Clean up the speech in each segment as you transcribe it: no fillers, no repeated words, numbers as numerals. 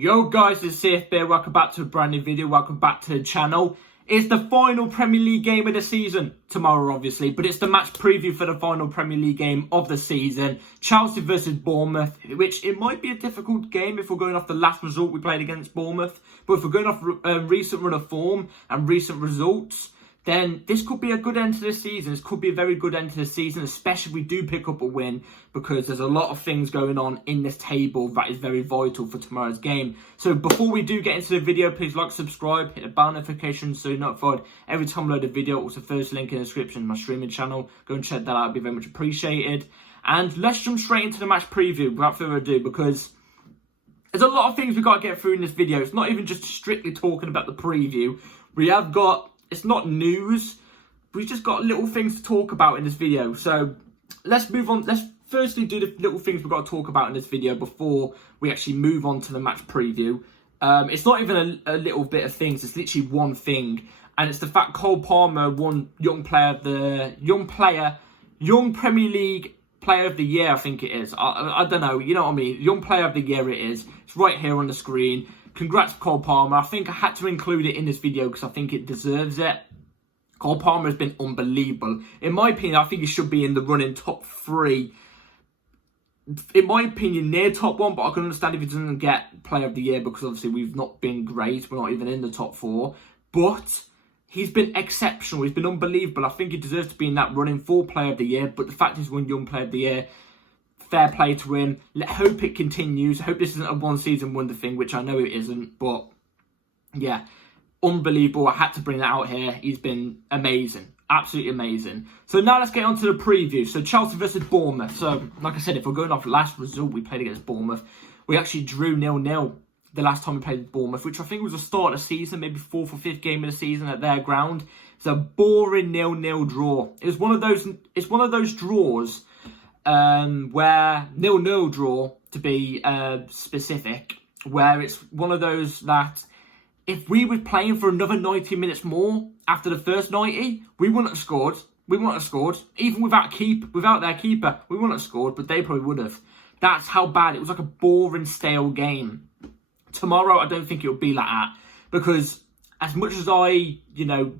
Yo guys, it's CFB, welcome back to a brand new video, welcome back to the channel. It's the final Premier League game of the season, tomorrow obviously, but it's the match preview for the final Premier League game of the season. Chelsea versus Bournemouth, which it might be a difficult game if we're going off the last result we played against Bournemouth. But if we're going off recent run of form and recent results, then this could be a good end to the season. This could be a very good end to the season, especially if we do pick up a win, because there's a lot of things going on in this table that is very vital for tomorrow's game. So before we do get into the video, please like, subscribe, hit the bell notification so you're notified every time I load a video. Also, first link in the description, my streaming channel. Go and check that out, it'd be very much appreciated. And let's jump straight into the match preview without further ado, because there's a lot of things we've got to get through in this video. It's not even just strictly talking about the preview. We have got, it's not news, we've just got little things to talk about in this video. So let's move on. Let's firstly do the little things we've got to talk about in this video before we actually move on to the match preview. It's not even a little bit of things, it's literally one thing. And it's the fact Cole Palmer won Young Premier League Player of the Year, I think it is. I don't know, you know what I mean? Young Player of the Year it is. It's right here on the screen. Congrats, Cole Palmer. I think I had to include it in this video because I think it deserves it. Cole Palmer has been unbelievable. In my opinion, I think he should be in the running top 3. In my opinion, near top 1, but I can understand if he doesn't get Player of the Year because obviously we've not been great. We're not even in the top 4. But he's been exceptional. He's been unbelievable. I think he deserves to be in that running for Player of the Year. But the fact he's won Young Player of the Year, fair play to him. Let's hope it continues. I hope this isn't a one-season wonder thing, which I know it isn't. But, yeah, unbelievable. I had to bring that out here. He's been amazing. Absolutely amazing. So now let's get on to the preview. So Chelsea versus Bournemouth. So, like I said, if we're going off last result we played against Bournemouth, we actually drew 0-0 the last time we played Bournemouth, which I think was the start of the season, maybe 4th or 5th game of the season at their ground. It's a boring 0-0 draw. It's one of those draws where 0-0 draw, to be specific, where it's one of those that if we were playing for another 90 minutes more after the first 90, we wouldn't have scored. We wouldn't have scored. Even without their keeper, we wouldn't have scored, but they probably would have. That's how bad. It was like a boring, stale game. Tomorrow, I don't think it'll be like that, because as much as I,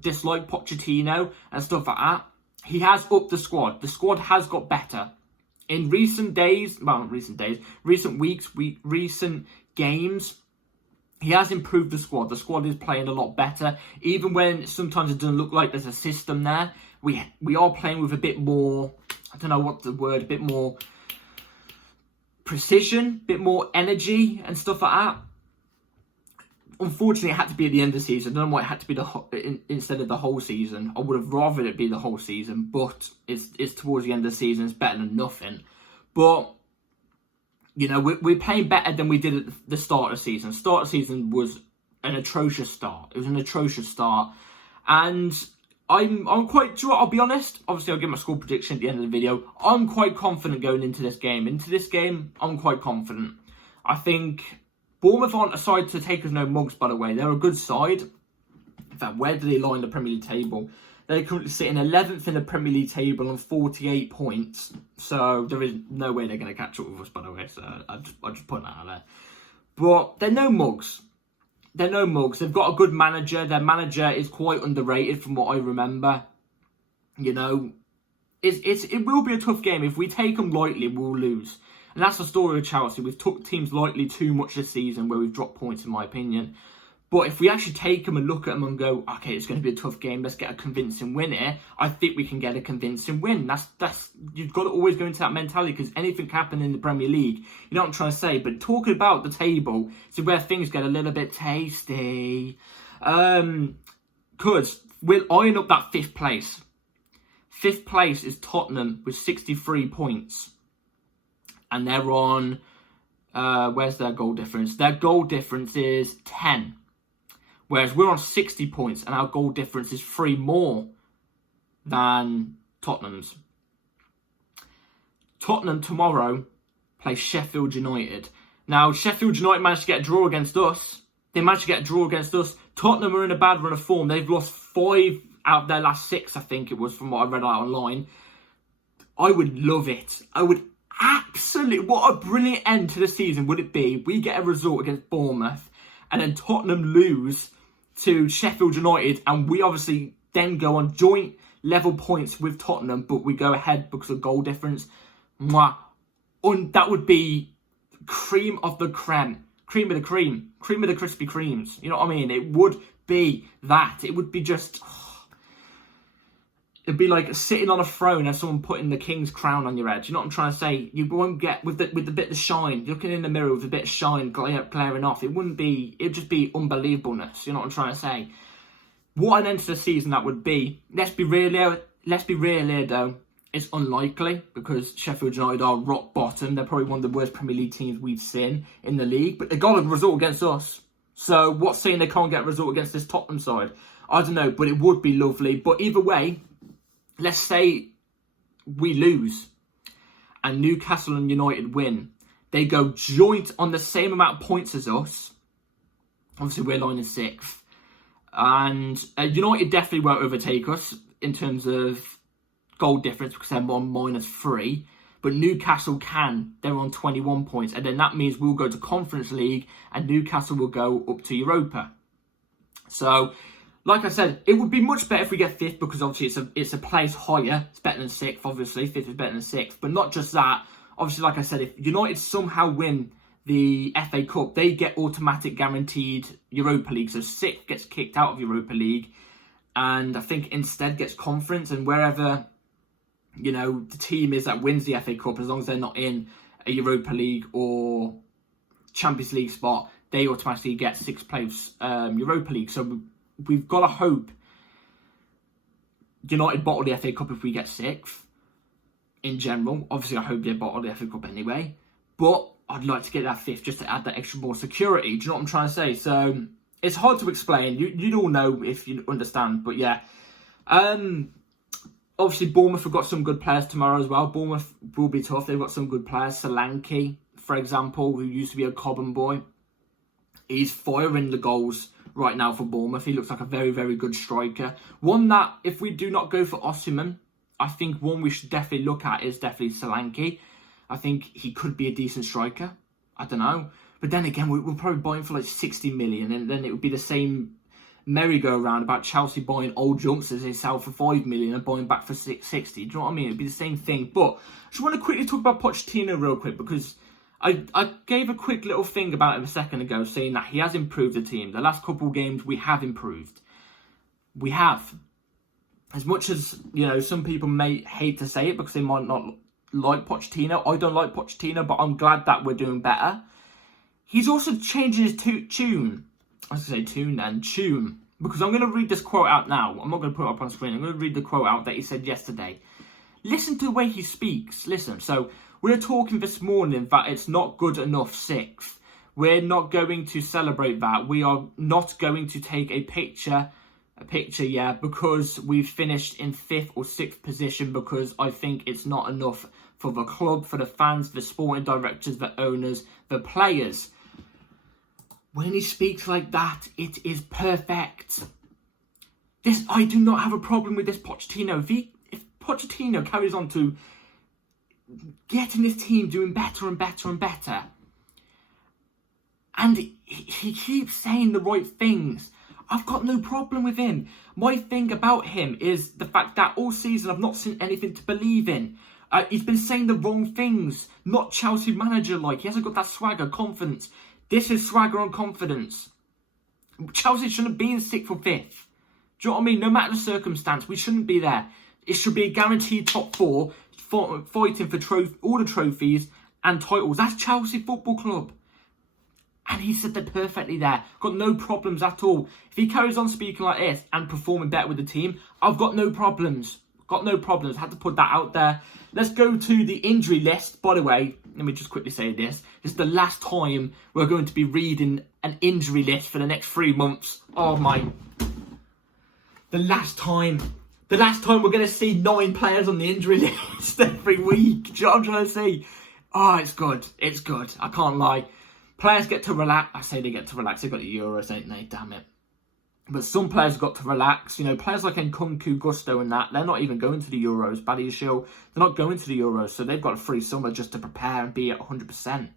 dislike Pochettino and stuff like that, he has upped the squad. The squad has got better. In recent weeks, recent games, he has improved the squad. The squad is playing a lot better. Even when sometimes it doesn't look like there's a system there, we are playing with a bit more, I don't know what the word, a bit more precision, a bit more energy and stuff like that. Unfortunately, it had to be at the end of the season. I don't know why it had to be instead of the whole season. I would have rather it be the whole season, but it's towards the end of the season. It's better than nothing. But, we're playing better than we did at the start of the season. Start of the season was an atrocious start. It was an atrocious start. And I'm quite, I'll be honest. Obviously, I'll give my score prediction at the end of the video. I'm quite confident going into this game. I'm quite confident. I think Bournemouth aren't a side to take us no mugs, by the way. They're a good side. In fact, where do they lie in the Premier League table? They're currently sitting 11th in the Premier League table on 48 points. So there is no way they're going to catch up with us, by the way. So I'll just put that out there. But they're no mugs. They're no mugs. They've got a good manager. Their manager is quite underrated from what I remember. It will be a tough game. If we take them lightly, we'll lose. And that's the story of Chelsea. We've took teams lightly too much this season where we've dropped points, in my opinion. But if we actually take them and look at them and go, okay, it's going to be a tough game, let's get a convincing win here, I think we can get a convincing win. That's you've got to always go into that mentality, because anything can happen in the Premier League. You know what I'm trying to say? But talking about the table, is where things get a little bit tasty. Because we'll iron up that 5th place. 5th place is Tottenham with 63 points. And they're on, where's their goal difference? Their goal difference is 10. Whereas we're on 60 points and our goal difference is 3 more than Tottenham's. Tottenham tomorrow play Sheffield United. Now, Sheffield United managed to get a draw against us. Tottenham are in a bad run of form. They've lost 5 out of their last 6, I think it was, from what I read out online. I would love it. I would Absolutely, what a brilliant end to the season would it be? We get a result against Bournemouth and then Tottenham lose to Sheffield United, and we obviously then go on joint level points with Tottenham, but we go ahead because of goal difference. Mwah. And that would be cream of the creme. Cream of the cream. Cream of the Krispy Kremes. You know what I mean? It would be that. It would be just... it'd be like sitting on a throne and someone putting the king's crown on your head. You know what I'm trying to say? You won't get with the bit of shine. Looking in the mirror with a bit of shine glaring off. It wouldn't be... it'd just be unbelievableness. You know what I'm trying to say? What an end to the season that would be. Let's be real here, though. It's unlikely because Sheffield United are rock bottom. They're probably one of the worst Premier League teams we've seen in the league. But they got a result against us. So what's saying they can't get a result against this Tottenham side? I don't know, but it would be lovely. But either way, let's say we lose and Newcastle and United win. They go joint on the same amount of points as us. Obviously, we're lying in 6th. And United definitely won't overtake us in terms of goal difference because they're on -3. But Newcastle can. They're on 21 points. And then that means we'll go to Conference League and Newcastle will go up to Europa. So, like I said, it would be much better if we get 5th because obviously it's a place higher. It's better than 6th, obviously. 5th is better than 6th. But not just that. Obviously, like I said, if United somehow win the FA Cup, they get automatic guaranteed Europa League. So 6th gets kicked out of Europa League. And I think instead gets Conference. And wherever, you know, the team is that wins the FA Cup, as long as they're not in a Europa League or Champions League spot, they automatically get 6th place Europa League. So we've got to hope United bottle the FA Cup if we get 6th in general. Obviously, I hope they bottle the FA Cup anyway. But I'd like to get that 5th just to add that extra more security. Do you know what I'm trying to say? So it's hard to explain. You'd all know if you understand. But yeah. Obviously, Bournemouth have got some good players tomorrow as well. Bournemouth will be tough. They've got some good players. Solanke, for example, who used to be a Cobham boy. He's firing the goals right now for Bournemouth. He looks like a very, very good striker. One that, if we do not go for Osimhen, I think one we should definitely look at is definitely Solanke. I think he could be a decent striker. I don't know. But then again, we'll probably buy him for like 60 million. And then it would be the same merry-go-round about Chelsea buying old youngsters they sell for 5 million and buying back for 60. Do you know what I mean? It'd be the same thing. But I just want to quickly talk about Pochettino real quick because I gave a quick little thing about him a second ago saying that he has improved the team. The last couple of games we have improved. We have. As much as, you know, some people may hate to say it because they might not like Pochettino. I don't like Pochettino, but I'm glad that we're doing better. He's also changing his tune. I was going to say tune then. Tune. Because I'm going to read this quote out now. I'm not going to put it up on screen. I'm going to read the quote out that he said yesterday. Listen to the way he speaks. Listen. So, we're talking this morning that it's not good enough 6th. We're not going to celebrate that. We are not going to take a picture, because we've finished in 5th or 6th position because I think it's not enough for the club, for the fans, the sporting directors, the owners, the players. When he speaks like that, it is perfect. I do not have a problem with this Pochettino. If Pochettino carries on to getting his team doing better and better and better, and he keeps saying the right things, I've got no problem with him. My thing about him is the fact that all season I've not seen anything to believe in. He's been saying the wrong things. Not Chelsea manager-like. He hasn't got that swagger, confidence. This is swagger and confidence. Chelsea shouldn't be in 6th or 5th. Do you know what I mean? No matter the circumstance, we shouldn't be there. It should be a guaranteed top 4, fighting for all the trophies and titles. That's Chelsea Football Club. And he said that perfectly there. Got no problems at all. If he carries on speaking like this and performing better with the team, I've got no problems. Got no problems. Had to put that out there. Let's go to the injury list. By the way, let me just quickly say this. This is the last time we're going to be reading an injury list for the next 3 months. Oh my. The last time we're going to see 9 players on the injury list every week. Do you know what I'm trying to say? Oh, it's good. It's good. I can't lie. Players get to relax. I say they get to relax. They've got the Euros, ain't they? Damn it. But some players have got to relax. You know, players like Nkunku, Gusto and that, they're not even going to the Euros. Badiashile, they're not going to the Euros. So they've got a free summer just to prepare and be at 100%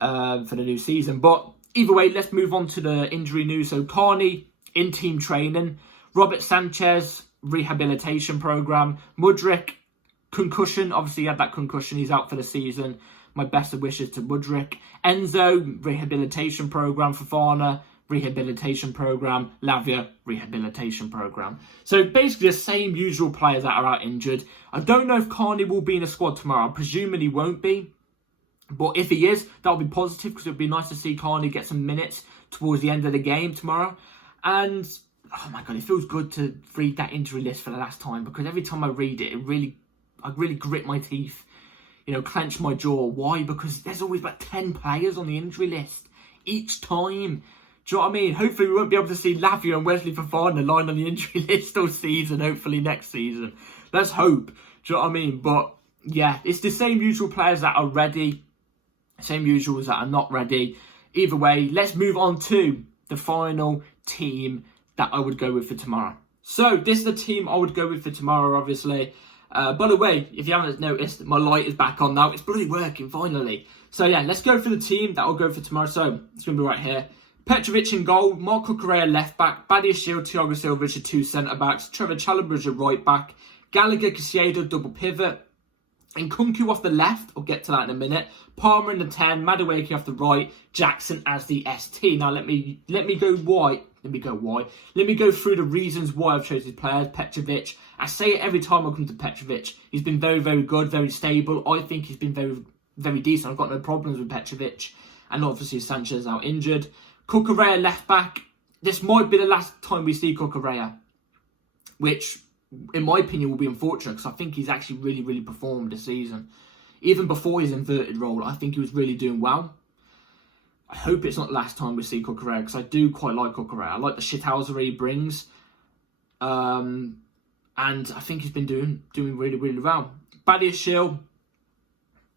for the new season. But either way, let's move on to the injury news. So Carney in team training. Robert Sanchez, rehabilitation program. Mudryk, concussion. Obviously, he had that concussion. He's out for the season. My best of wishes to Mudryk. Enzo, rehabilitation program. Fofana, rehabilitation program. Lavia, rehabilitation program. So basically the same usual players that are out injured. I don't know if Carney will be in the squad tomorrow. I presume he won't be. But if he is, that'll be positive because it would be nice to see Carney get some minutes towards the end of the game tomorrow. And, oh my God, it feels good to read that injury list for the last time, because every time I read it, I really grit my teeth, you know, clench my jaw. Why? Because there's always about 10 players on the injury list each time. Do you know what I mean? Hopefully we won't be able to see Lavia and Wesley Fofana line on the injury list all season, hopefully next season. Let's hope. Do you know what I mean? But yeah, it's the same usual players that are ready, same usuals that are not ready. Either way, let's move on to the final team that I would go with for tomorrow. So this is the team I would go with for tomorrow, obviously. By the way, if you haven't noticed, my light is back on now. It's bloody working, finally. So yeah, let's go for the team that I'll go for tomorrow. So it's going to be right here. Petrovic in goal, Marco Correa left back, Badiashile, Thiago Silva as your two centre backs, Trevor Chalobah as your right back, Gallagher, Caicedo double pivot, Nkunku off the left. I'll get to that in a minute. Palmer in the 10, Madueke off the right, Jackson as the ST. Now let me go why. Let me go through the reasons why I've chosen these players. Petrovic. I say it every time I come to Petrovic. He's been very, very good, very stable. I think he's been very, very decent. I've got no problems with Petrovic. And obviously Sanchez out injured. Cucurella left back. This might be the last time we see Cucurella, which, in my opinion, will be unfortunate because I think he's actually really, really performed this season. Even before his inverted role, I think he was really doing well. I hope it's not the last time we see Cucurella because I do quite like Cucurella. I like the shithousery he brings. And I think he's been doing really, really well. Badiashile,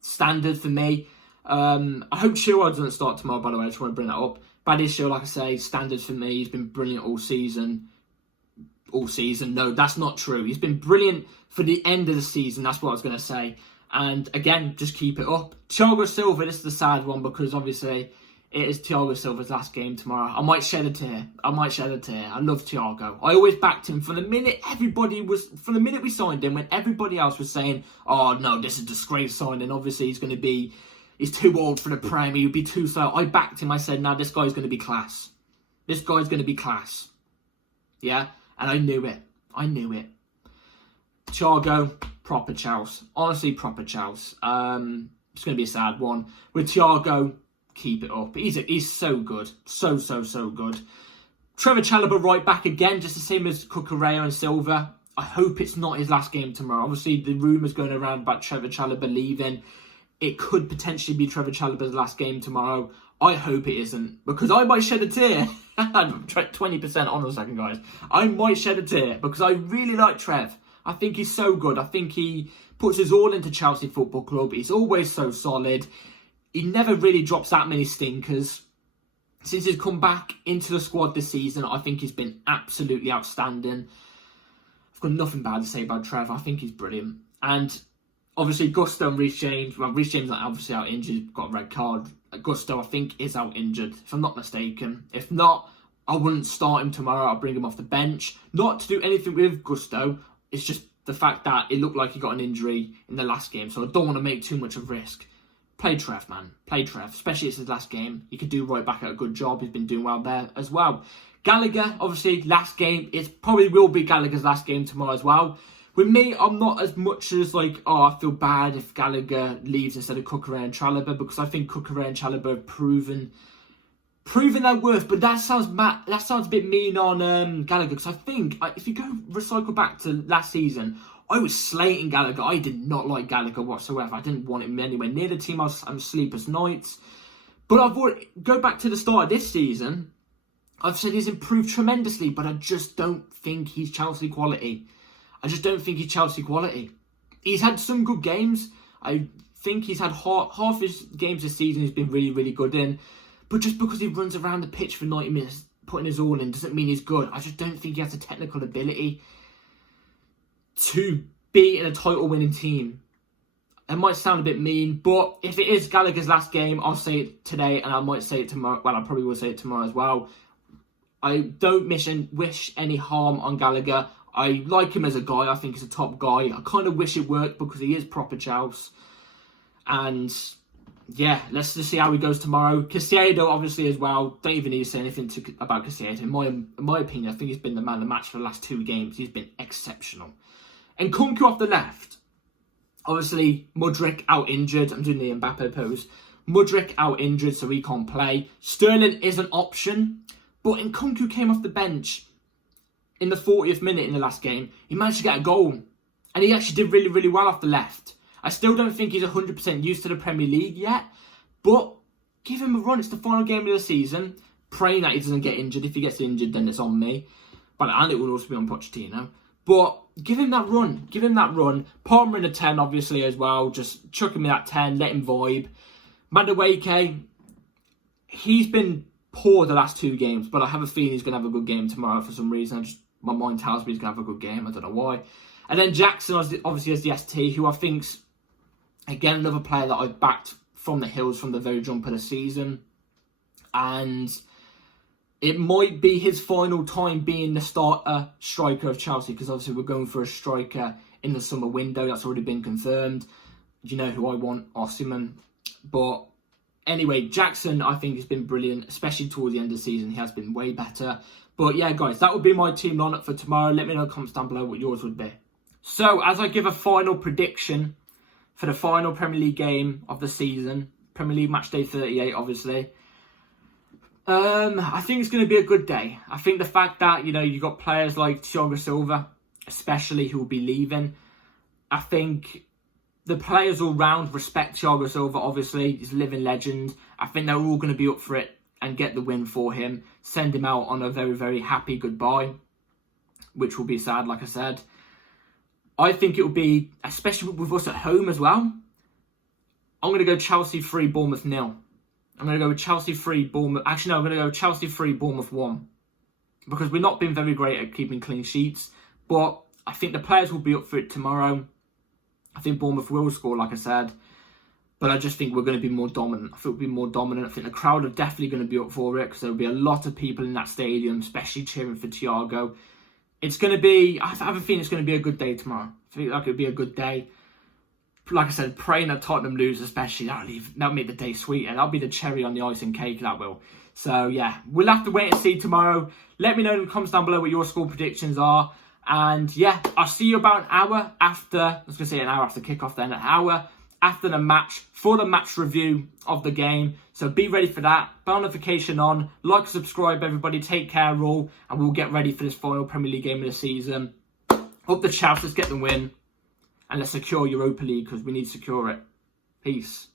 standard for me. I hope Chilwell doesn't start tomorrow, by the way. I just want to bring that up. Badiashile, like I say, standard for me. He's been brilliant all season. No, that's not true. He's been brilliant for the end of the season. That's what I was going to say. And again, just keep it up. Thiago Silva, this is the sad one because obviously it is Thiago Silva's last game tomorrow. I might shed a tear. I love Thiago. I always backed him from the minute we signed him, when everybody else was saying, oh no, this is a disgrace signing. Obviously he's too old for the Prem. He would be too slow. I backed him. I said, nah, this guy's going to be class. Yeah? And I knew it. Thiago, proper chouse. Honestly, proper chouse. It's going to be a sad one. With Thiago, keep it up. He's so good. So good. Trevor Chalobah right back again, just the same as Cucurella and Silva. I hope it's not his last game tomorrow. Obviously, the rumours going around about Trevor Chalobah leaving. It could potentially be Trevor Chalobah's last game tomorrow. I hope it isn't, because I might shed a tear. 20% on a second, guys. I might shed a tear, because I really like Trev. I think he's so good. I think he puts his all into Chelsea Football Club. He's always so solid. He never really drops that many stinkers. Since he's come back into the squad this season, I think he's been absolutely outstanding. I've got nothing bad to say about Trev. I think he's brilliant. And obviously, Gusto and Reece James. Well, Reece James is obviously out injured, got a red card. Gusto, I think, is out injured, if I'm not mistaken. If not, I wouldn't start him tomorrow. I'll bring him off the bench. Not to do anything with Gusto. It's just the fact that it looked like he got an injury in the last game, so I don't want to make too much of risk. Play Trev, man. Play Trev. Especially it's his last game. He could do right back at a good job. He's been doing well there as well. Gallagher, obviously, last game. It probably will be Gallagher's last game tomorrow as well. With me, I'm not as much as like, oh, I feel bad if Gallagher leaves instead of Cucurella and Chalobah, because I think Cucurella and Chalobah have proven their worth. But that sounds a bit mean on Gallagher, because I think if you go recycle back to last season, I was slating Gallagher. I did not like Gallagher whatsoever. I didn't want him anywhere near the team. I'm sleepless nights. But go back to the start of this season. I've said he's improved tremendously, but I just don't think he's Chelsea quality. He's had some good games. I think he's had half his games this season he's been really, really good in. But just because he runs around the pitch for 90 minutes, putting his all in doesn't mean he's good. I just don't think he has the technical ability to be in a title-winning team. It might sound a bit mean, but if it is Gallagher's last game, I'll say it today, and I might say it tomorrow. Well, I probably will say it tomorrow as well. I don't wish any harm on Gallagher. I like him as a guy. I think he's a top guy. I kind of wish it worked because he is proper Chouse. And yeah, let's just see how he goes tomorrow. Caicedo, obviously, as well. Don't even need to say anything about Caicedo. In my opinion, I think he's been the man of the match for the last 2 games. He's been exceptional. And Nkunku off the left. Obviously, Mudryk out injured. I'm doing the Mbappe pose. Mudryk out injured, so he can't play. Sterling is an option. But Nkunku came off the bench in the 40th minute in the last game. He managed to get a goal. And he actually did really, really well off the left. I still don't think he's 100% used to the Premier League yet. But give him a run. It's the final game of the season. Praying that he doesn't get injured. If he gets injured, then it's on me. And it will also be on Pochettino. But give him that run. Give him that run. Palmer in a 10, obviously, as well. Just chuck him in that 10. Let him vibe. Madueke, he's been poor the last 2 games, but I have a feeling he's going to have a good game tomorrow for some reason. My mind tells me he's going to have a good game. I don't know why. And then Jackson, obviously, as the ST, who I think's, again, another player that I've backed from the hills from the very jump of the season. And it might be his final time being the starter striker of Chelsea, because obviously we're going for a striker in the summer window. That's already been confirmed. You know who I want, Osimhen. But anyway, Jackson, I think, has been brilliant, especially towards the end of the season. He has been way better. But yeah, guys, that would be my team lineup for tomorrow. Let me know in the comments down below what yours would be. So, as I give a final prediction for the final Premier League game of the season, Premier League match day 38, obviously, I think it's going to be a good day. I think the fact that, you've got players like Thiago Silva, especially, who will be leaving. I think the players all round respect Thiago Silva, obviously. He's a living legend. I think they're all going to be up for it and get the win for him. Send him out on a very, very happy goodbye, which will be sad, like I said. I think it will be, especially with us at home as well, I'm going to go Chelsea 3, Bournemouth 0. I'm going to go with Chelsea 3, Bournemouth... Actually, no, I'm going to go Chelsea 3, Bournemouth 1. Because we've not been very great at keeping clean sheets. But I think the players will be up for it tomorrow. I think Bournemouth will score, like I said. But I just think we're going to be more dominant. I think we'll be more dominant. I think the crowd are definitely going to be up for it, because there will be a lot of people in that stadium, especially cheering for Thiago. It's going to be... I have a feeling it's going to be a good day tomorrow. I think like it'll be a good day. Like I said, praying that Tottenham lose, especially, that'll make the day sweeter. That'll be the cherry on the icing cake, that will. So, yeah, we'll have to wait and see tomorrow. Let me know in the comments down below what your score predictions are. And, yeah, I'll see you about an hour after, I was going to say an hour after kickoff then, an hour after the match for the match review of the game. So be ready for that. Bell notification on. Like, subscribe, everybody. Take care all. And we'll get ready for this final Premier League game of the season. Up the Chelsea, let's get the win. And let's secure Europa League, because we need to secure it. Peace.